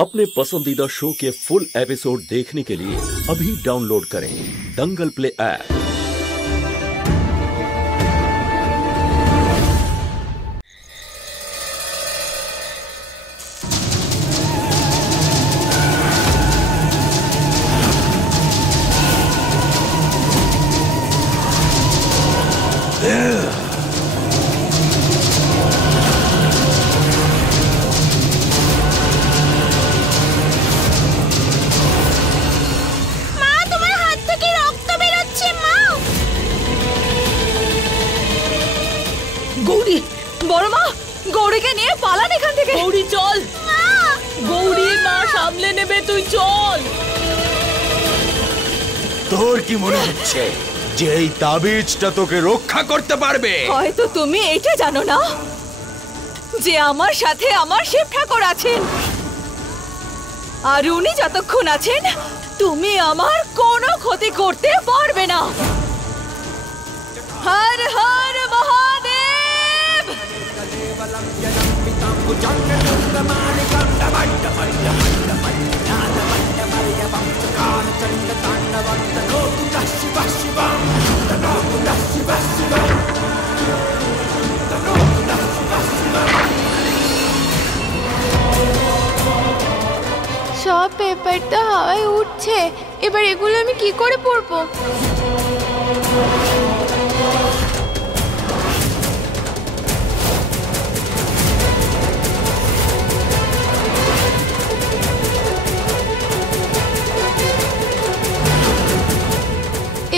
अपने पसंदीदा शो के फुल एपिसोड देखने के लिए अभी डाउनलोड करें दंगल प्ले ऐप। গৌরী, বড় মা, গৌরীকে নিয়ে পালান এখান থেকে। গৌরী চল, গৌরী মা সামলে নেবে, তুই চল। তোর কি মনে হচ্ছে যে এই তাবিজটা তোকে রক্ষা করতে পারবে? হয়তো তুমি এটা জানো না যে আমার সাথে আমার শিব ঠাকুর আছেন, আর উনি যতক্ষণ আছেন তুমি আমার কোনো ক্ষতি করতে পারবে না। হর হর মহাদেব। সব পেপার তো হাওয়ায় উঠছে, এবার এগুলো আমি কি করে পড়বো?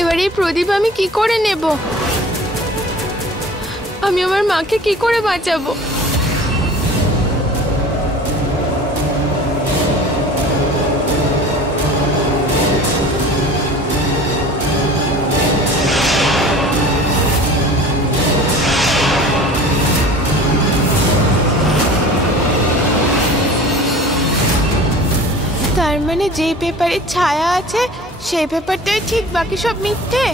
এবার এই প্রদীপ আমি কি করে নেব? আমি আমার মাকে কি করে বাঁচাবো? তার মানে যে পেপারে ছায়া আছে সেই পেপারটাই ঠিক, বাকি সব মিথ্যে।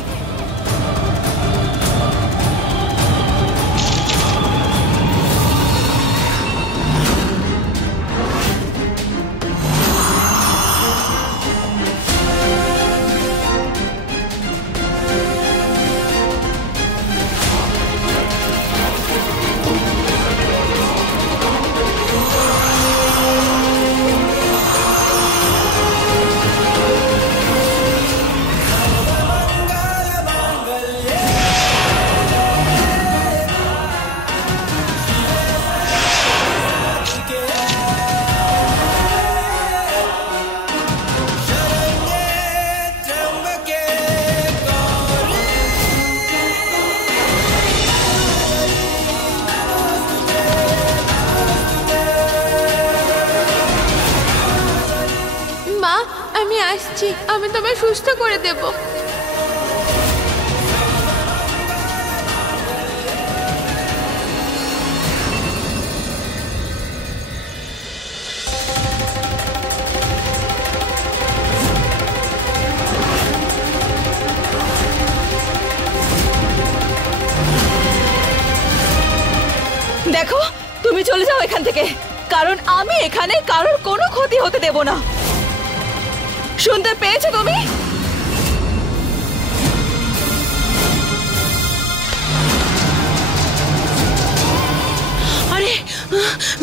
আমি আসছি, আমি তোমায় সুস্থ করে দেব। দেখো, তুমি চলে যাও এখান থেকে, কারণ আমি এখানে কারোর কোনো ক্ষতি হতে দেব না। শুনতে পেয়েছো তুমি? আরে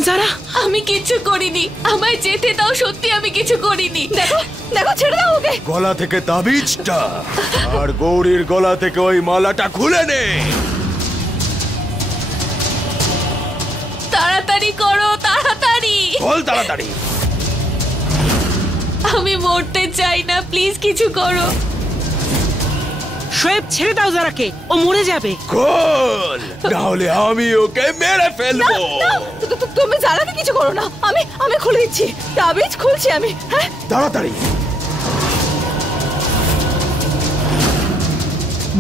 যারা, আমি কিছু করিনি, আমায় যেতে দাও, সত্যি আমি কিছু করিনি। দেখো দেখো, ছেড়ে দাও ওকে। গলা থেকে তাবিজটা আর গৌরীর গলা থেকে ওই মালাটা খুলে নে। তাড়াতাড়ি করো, তাড়াতাড়ি বল, তাড়াতাড়ি। আমি মরতে চাই না, প্লিজ কিছু করো। শোয়েব, ছেড়ে দাও যারাকে, ও মরে যাবে। খোল, নাহলে আমি ওকে মেরে ফেলবো। তুমি জারাকে কিছু করো না, আমি খুলে দিচ্ছি, তাবিজ খুলছি আমি। হ্যাঁ, তাড়াতাড়ি।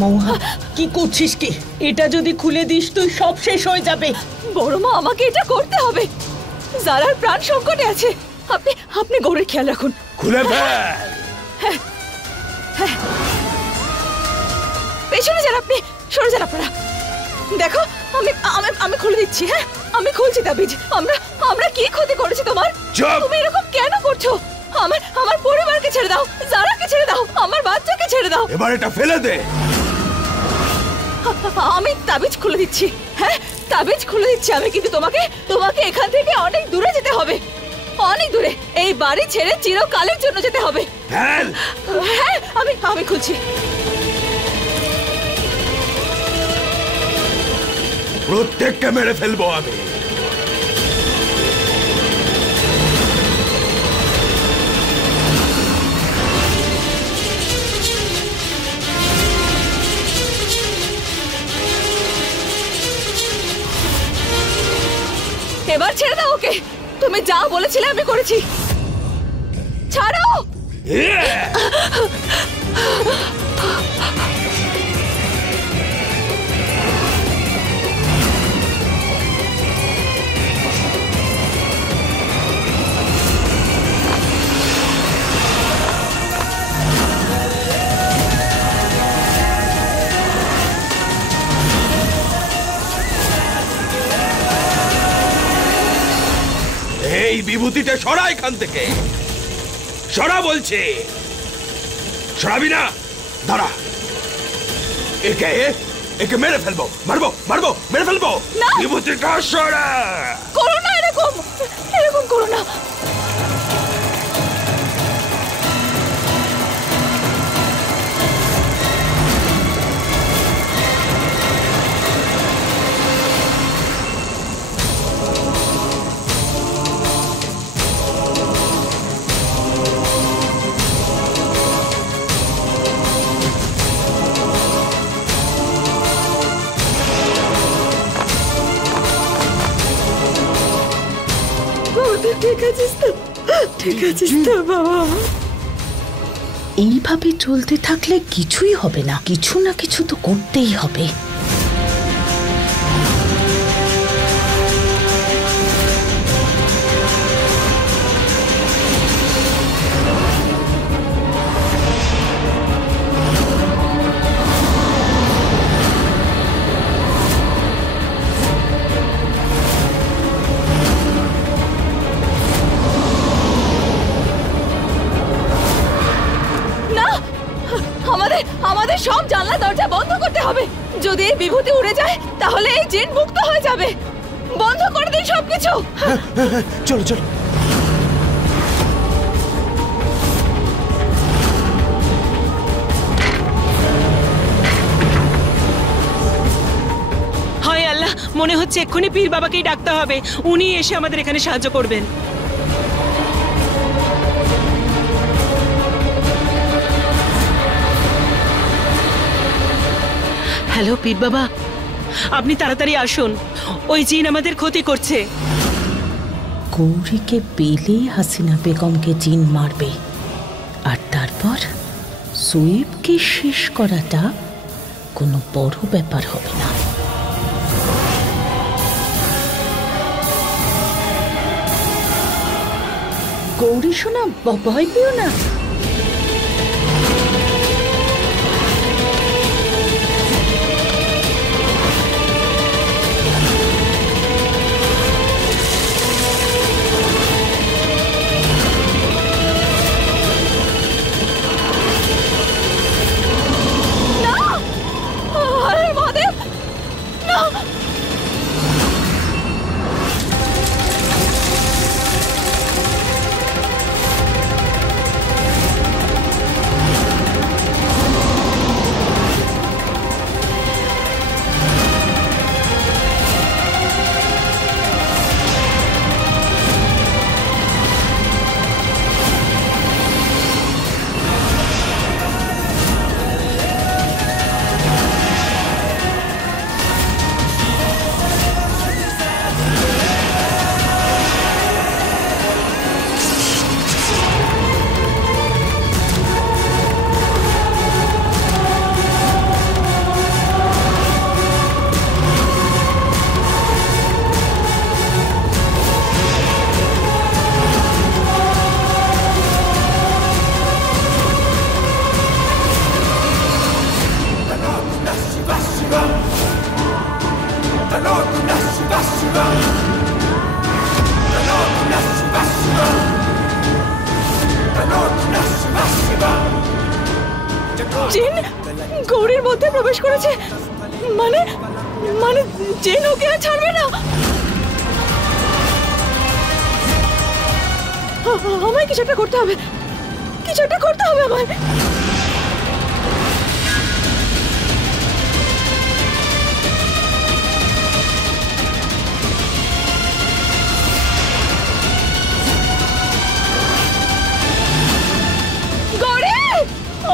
মৌহা, কি করছিস কি? এটা যদি খুলে দিস তুই সব শেষ হয়ে যাবে। বড় মা, আমাকে এটা করতে হবে, জারার প্রাণ সংকটে আছে। আপনি গৌরীর খেয়াল রাখুন। খুলে ফেল। হ্যাঁ হ্যাঁ, পেছনে যান আপনি, সরে যান আপনারা। দেখো, আমি আমি আমি খুলে দিচ্ছি। হ্যাঁ, আমি খুলছি তাবিজ। আমরা কি ক্ষতি করেছি তোমার? চুপ! তুমি এরকম কেন করছো? আমার পরিবারকে ছেড়ে দাও, জারাকে ছেড়ে দাও, আমার বাচ্চাকে ছেড়ে দাও। এবার এটা ফেলে দে। আমি তাবিজ খুলে দিচ্ছি। হ্যাঁ, তাবিজ খুলে দিচ্ছি আমি, কিন্তু তোমাকে এখান থেকে অনেক দূরে যেতে হবে, অনেক দূরে। এই বাড়ি ছেড়ে চিরকালের জন্য যেতে হবে। হ্যাঁ হ্যাঁ, আমি খুলছি। প্রত্যেককে মেরে ফেলবো আমি। এবার ছেড়ে দাও ওকে। তুমি যা বলেছিলে আমি করেছি। ছাড়ো। এই বিভূতিটা সরা এখান থেকে, সরা বলছে। সরাবি না? দাঁড়া, একে মেরে ফেলবো, মারবো মেরে ফেলবো। না! বিভূতিটা সরা। করো না, এরকম করো না। ঠিক আছিস তো বাবা? এইভাবে চলতে থাকলে কিছুই হবে না, কিছু না কিছু তো করতেই হবে। আমাদের সব জানলা দরজা বন্ধ করতে হবে। যদি এই বিভূতি উড়ে যায় তাহলে এই জিন মুক্ত হয়ে যাবে। বন্ধ করে দিন সবকিছু। চলো চলো। হায় আল্লাহ, মনে হচ্ছে এক্ষুনি পীর বাবাকেই ডাকতে হবে, উনি এসে আমাদের এখানে সাহায্য করবেন। হ্যালো পীর বাবা, আপনি তাড়াতাড়ি আসুন, ওই জিন আমাদের ক্ষতি করছে। গৌরীকে পেলে হাসিনা বেগমকে জিন মারবে, আর তারপর সুইপকে শেষ করাটা কোনো বড় ব্যাপার হবে না। গৌরী শোনা, ভয় পেও না। জিন গৌরীর মধ্যে প্রবেশ করেছে, মানে মানে জিন ওকে আর ছাড়বে না। আমায় কিছু একটা করতে হবে, কিছু একটা করতে হবে আমায়।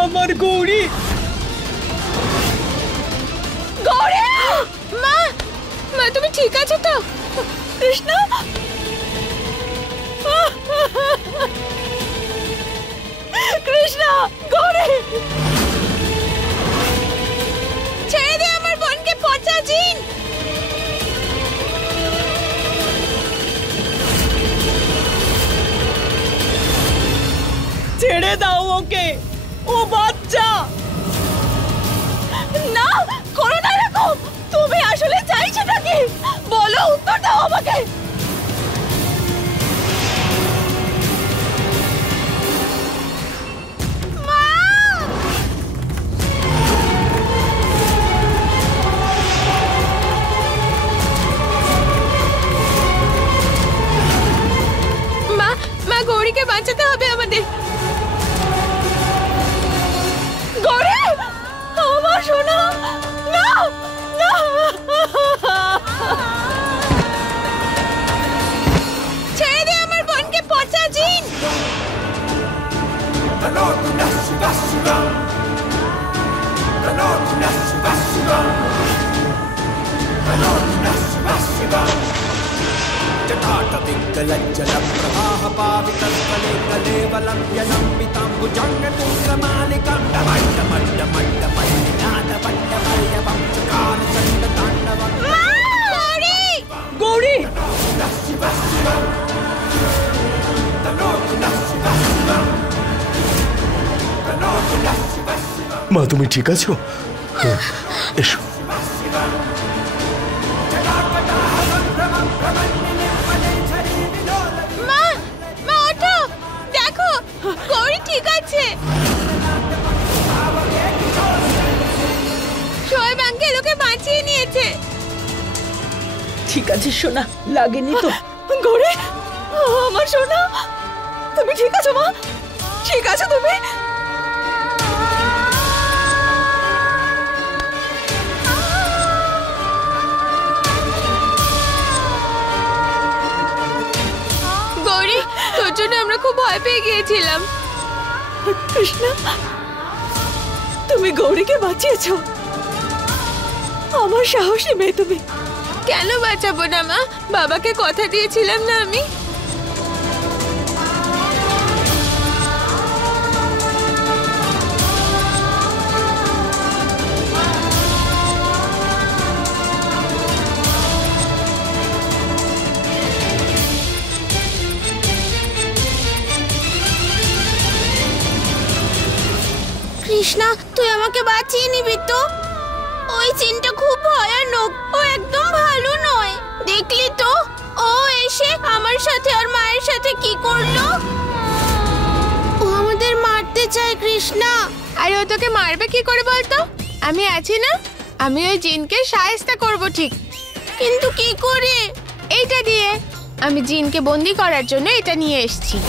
আমার গৌরী, গৌরী! মা, মা তুমি ঠিক আছো তো? কৃষ্ণ, কৃষ্ণ, গৌরী! ছেড়ে দে আমার বোনকে, পচা জিন! ছেড়ে দাও ওকে, ও বাচ্চা। না, করো না এরকম। তুমি আসলে চাইছোটা কি বলো, উত্তর দাও আমাকে। মা, মা গৌরীকে বাঁচাতে হবে আমাদের। গৌরী, আমার সোনা, না না। ছেড়ে দে আমার বোনকে, পচা জিন! গৌরী! মা তুমি ঠিক আছো? এসো। মা, মা ওঠো, দেখো গৌরী ঠিক আছে। শোয়েব আঙ্কেল ওকে বাঁচিয়ে নিয়েছে। ঠিক আছে সোনা, লাগেনি তো? গৌরী, আমার সোনা, তুমি ঠিক আছো মা? ঠিক আছো তুমি? গৌরী, তোর জন্য আমরা খুব ভয় পেয়ে গিয়েছিলাম। কৃষ্ণ, তুমি গৌরীকে বাঁচিয়েছো। আমার সাহসী মেয়ে তুমি। কেন বাঁচাবো না মা? বাবাকে কথা দিয়েছিলাম না আমি? কৃষ্ণা, তুই আমাকে বাঁচিয়ে নিবি তো? ওই চিনটা খুব ভয়ানক, ও একদম ভালো নয়। দেখলি তো ও এসে আমার সাথে আর মায়ের সাথে কি করলো? ও আমাদের মারতে চায় কৃষ্ণা। আরে ও তোকে মারবে কি করে বলতো? আমি আছি না, আমি ওই জিনকে শায়েস্তা করব ঠিক। কিন্তু কি করে? এইটা দিয়ে। আমি জিনকে বন্দি করার জন্য এটা নিয়ে এসেছি।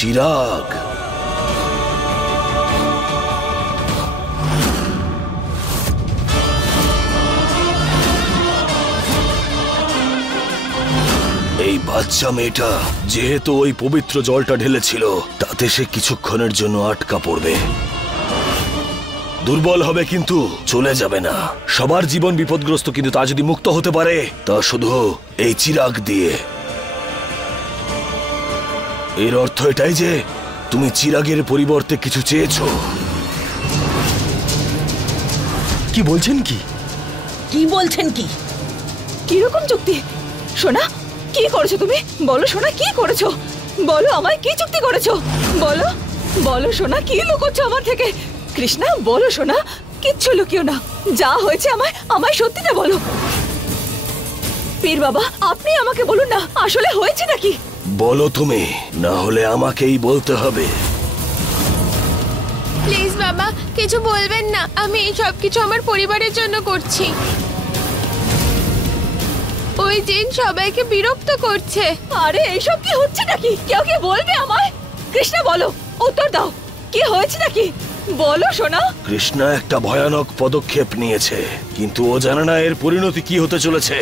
চিরাগ, এই বাচ্চা মেয়েটা যেহেতু ওই পবিত্র জলটা ঢেলেছিল, তাতে সে কিছুক্ষণের জন্য আটকা পড়বে। দুর্বল হবে কিন্তু চলে যাবে না। সবার জীবন বিপদগ্রস্ত, কিন্তু তা যদি মুক্ত হতে পারে তা শুধু এই চিরাগ দিয়ে। এর অর্থ এটাই যে তুমি চিরাগের পরিবর্তে কিছু চেয়েছো। কি বলছেন? কি বলছেন? কি কিরকম চুক্তি? সোনা, কি করেছো তুমি? বলো সোনা, কি করেছো? বলো আমায়, কি চুক্তি করেছো? বলো, বলো সোনা, কি লুকোচ্ছো আমার থেকে? কৃষ্ণা, বলো সোনা, কিচ্ছু লুকিও না। যা হয়েছে আমায় আমায় সত্যিটা বলো। পীর বাবা, আপনি আমাকে বলুন না, আসলে হয়েছে নাকি? বলো তুমি, না হলে আমাকেই বলতে হবে। প্লিজ বাবা, কিছু বলবেন না। আমি এই সব কিছু আমার পরিবারের জন্য করছি। ওই জিন সবাইকে বিরক্ত করছে। আরে এইসব কি হচ্ছে নাকি? কেউ কি বলবে আমায়? কৃষ্ণা বলো, উত্তর দাও, কি হয়েছে নাকি? বলো সোনা। কৃষ্ণা একটা ভয়ানক পদক্ষেপ নিয়েছে, কিন্তু ও জানে না এর পরিণতি কি হতে চলেছে।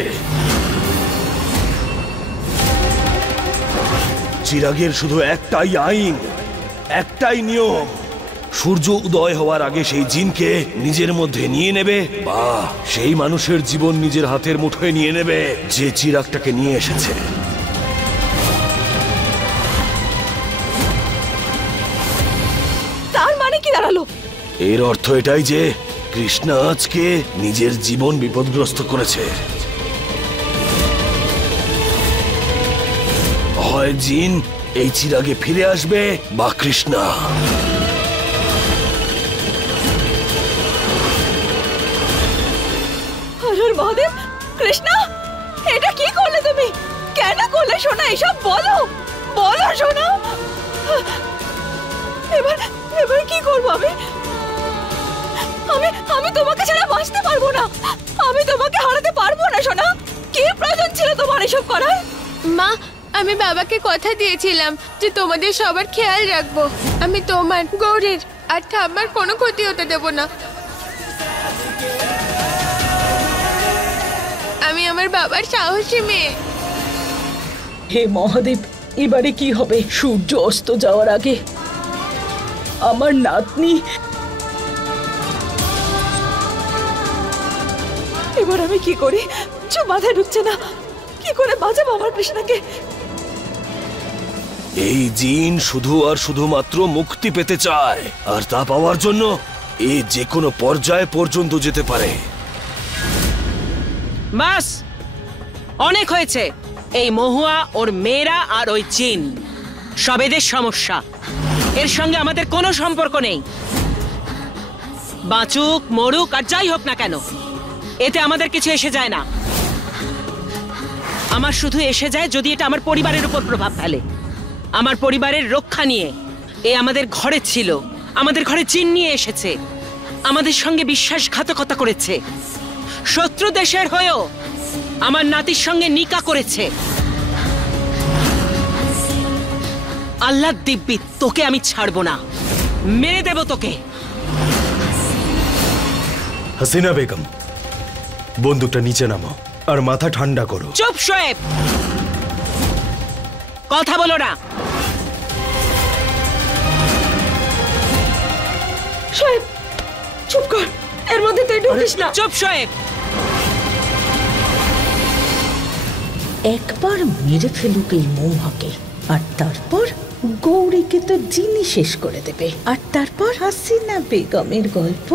চিরাগের শুধু একটাই আইন, একটাই নিয়ম। সূর্য উদয় হওয়ার আগে সেই জিনকে নিজের মধ্যে নিয়ে নেবে, বা সেই মানুষের জীবন নিজের হাতের মুঠোয় নিয়ে নেবে যে চিরাগটাকে নিয়ে এসেছে। তার মানে কি দাঁড়ালো? এর অর্থ এটাই যে কৃষ্ণা আজকে নিজের জীবন বিপদগ্রস্ত করেছে। হয় জিন এই চিরাগে ফিরে আসবে, বা কৃষ্ণা। হর মহাদেব, কৃষ্ণা, এটা কি করলে তুমি? কেন করলে সোনা? এসব বলো, বলো সোনা। এবার এবার কি করবো আমি? আমি তোমাকে ছাড়া বাঁচতে পারবো না। আমি তোমাকে হারাতে পারবো না সোনা। কি প্রয়োজন ছিল তোমার এসব করার? মা, আমি বাবাকে কথা দিয়েছিলাম যে তোমাদের সবার খেয়াল রাখবো। আমি তোমার, গৌরীর আর ঠাম্মার কোনো ক্ষতি হতে দেব না। আমি আমার বাবার সাহসী মেয়ে। হে মহাদেব, এবারে কি হবে? সূর্য অস্ত যাওয়ার আগে আমার নাতনি। এবার আমি কি করি? কিছু মাথায় ঢুকছে না। কি করে বাঁচাবো আমার কৃষ্ণাকে? এই জিন শুধু আর শুধুমাত্র মুক্তি পেতে চায়, আর তা পাওয়ার জন্য এ যে কোনো পর্যায় পর্যন্ত যেতে পারে। বাস, অনেক হয়েছে। এই মহুয়া, ওর মেয়েরা আর ওই জিন সব এদের সমস্যা। এর সঙ্গে আমাদের কোনো সম্পর্ক নেই। বাঁচুক, মরুক আর যাই হোক না কেন, এতে আমাদের কিছু এসে যায় না। আমার শুধু এসে যায় যদি এটা আমার পরিবারের উপর প্রভাব ফেলে, আমার পরিবারের রক্ষা নিয়ে। এ আমাদের ঘরে ছিল, আমাদের ঘরে জিন নিয়ে এসেছে, আমাদের সঙ্গে বিশ্বাসঘাতকতা করেছে, শত্রু দেশের হয়েও আমার নাতির সঙ্গে নিকা করেছে। আল্লাহ দিব্যি, তোকে আমি ছাড়বো না, মেরে দেব তোকে। হাসিনা বেগম, বন্দুকটা নিচে নামাও আর মাথা ঠান্ডা করো। চুপ শোয়েব, কথা বলো না। শোয়েব, চুপ কর, এর মধ্যে তুই ঢুকিস না। চুপ শোয়েব। একবার মেরে ফেলুক এই মৌহাকে, আর তারপর গৌরীকে তো জিনি শেষ করে দেবে, আর তারপর হাসিনা বেগমের গল্প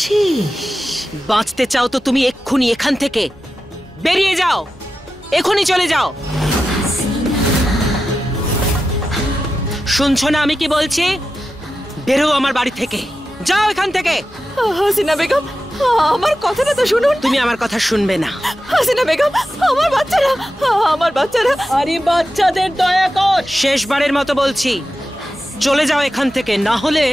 শেষ। বাঁচতে চাও তো তুমি এক্ষুনি এখান থেকে বেরিয়ে যাও, এখনই চলে যাও। শুনছো না আমি কি বলছি? বেরো আমার বাড়ি থেকে, যাও এখান থেকে। হাসিনা বেগম, আমার কথাটা তো শুনুন। তুমি আমার কথা শুনবে না। হাসিনা বেগম, আমার বাচ্চারা, আমার বাচ্চারা। আরে বাচ্চাদের দয়া কর। শেষবারের মতো বলছি, চলে যাও এখান থেকে, না হলে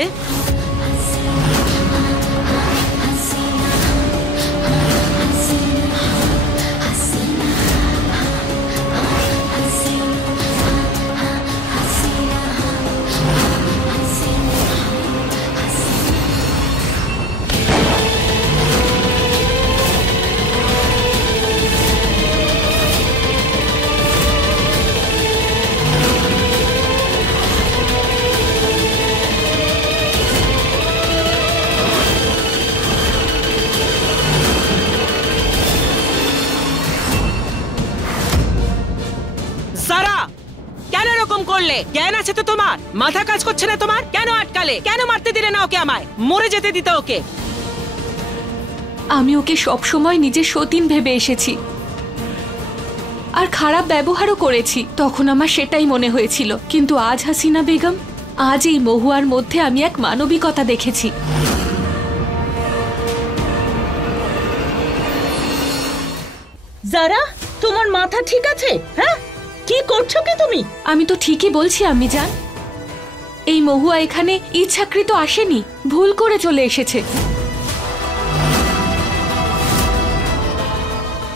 সারা, কেন এরকম করলে? জ্ঞান আছে তো তোমার? মাথা কাজ করছে না তোমার? কেন আটকালে? কেন মারতে দিলে না ওকে? আমায় মরে যেতে দিতে ওকে। আমি ওকে সবসময় নিজের সতীন ভেবে এসেছি, আর খারাপ ব্যবহারও করেছি। তখন আমার সেটাই মনে হয়েছিল, কিন্তু আজ হাসিনা বেগম, আজ এই মহুয়ার মধ্যে আমি এক মানবিকতা দেখেছি। যারা তোমার মাথা ঠিক আছে? হ্যাঁ, কি করছো কি তুমি? আমি তো ঠিকই বলছি আম্মি জান। এই মহুয়া এখানে ইচ্ছাকৃত আসেনি, ভুল করে চলে এসেছে।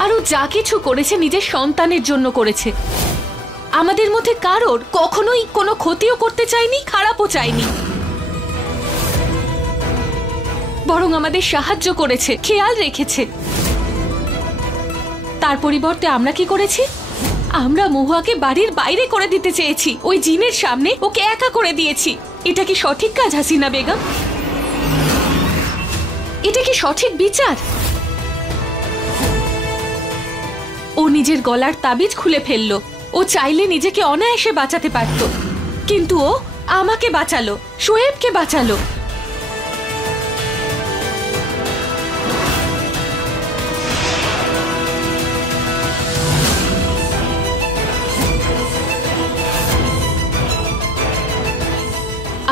আর ও যা কিছু করেছে নিজের সন্তানের জন্য করেছে। আমাদের মধ্যে কারোর কখনোই কোনো ক্ষতিও করতে চায়নি, খারাপও চায়নি, বরং আমাদের সাহায্য করেছে, খেয়াল রেখেছে। তার পরিবর্তে আমরা কি করেছি? আমরা মহুয়াকে বাড়ির বাইরে করে দিতে চেয়েছি, ওই জিনের সামনে ওকে একা করে দিয়েছি। এটা কি সঠিক কাজ হাসিনা বেগম? এটা কি সঠিক বিচার? ও নিজের গলার তাবিজ খুলে ফেললো। ও চাইলে নিজেকে অনায়াসে বাঁচাতে পারত, কিন্তু ও আমাকে বাঁচালো, শোয়েবকে বাঁচালো।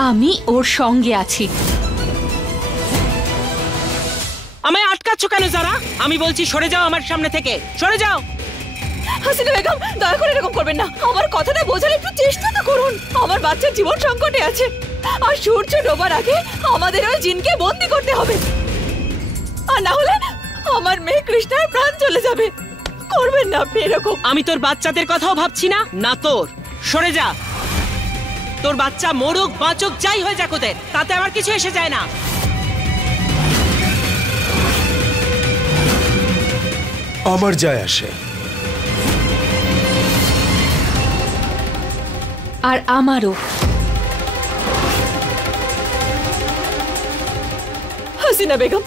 আমি ওর সঙ্গে আছি। আমায় আটকাচ্ছ কেন যারা? আমি বলছি সরে যাও আমার সামনে থেকে, সরে যাও। হাসিনা বেগম, দয়া করে এরকম করবেন না। আমার কথাটা বোঝার একটু চেষ্টা তো করুন। আমার বাচ্চার জীবন সংকটে আছে, আর সূর্য ডোবার আগে আমাদের ওই জিনকে বন্দি করতে হবে, আর না হলে আমার মেয়ে কৃষ্ণার প্রাণ চলে যাবে। করবেন না আপনি এরকম। আমি তোর বাচ্চাদের কথাও ভাবছি না, না তোর। সরে যা। তোর বাচ্চা মরুক বাঁচুক যাই হয়ে যাক, ওদের তাতে আমার কিছু এসে যায় না। আমার যায় আসে। আর আমারও। হাসিনা বেগম,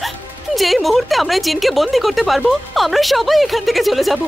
যেই মুহূর্তে আমরা জিনকে বন্দি করতে পারবো, আমরা সবাই এখান থেকে চলে যাব।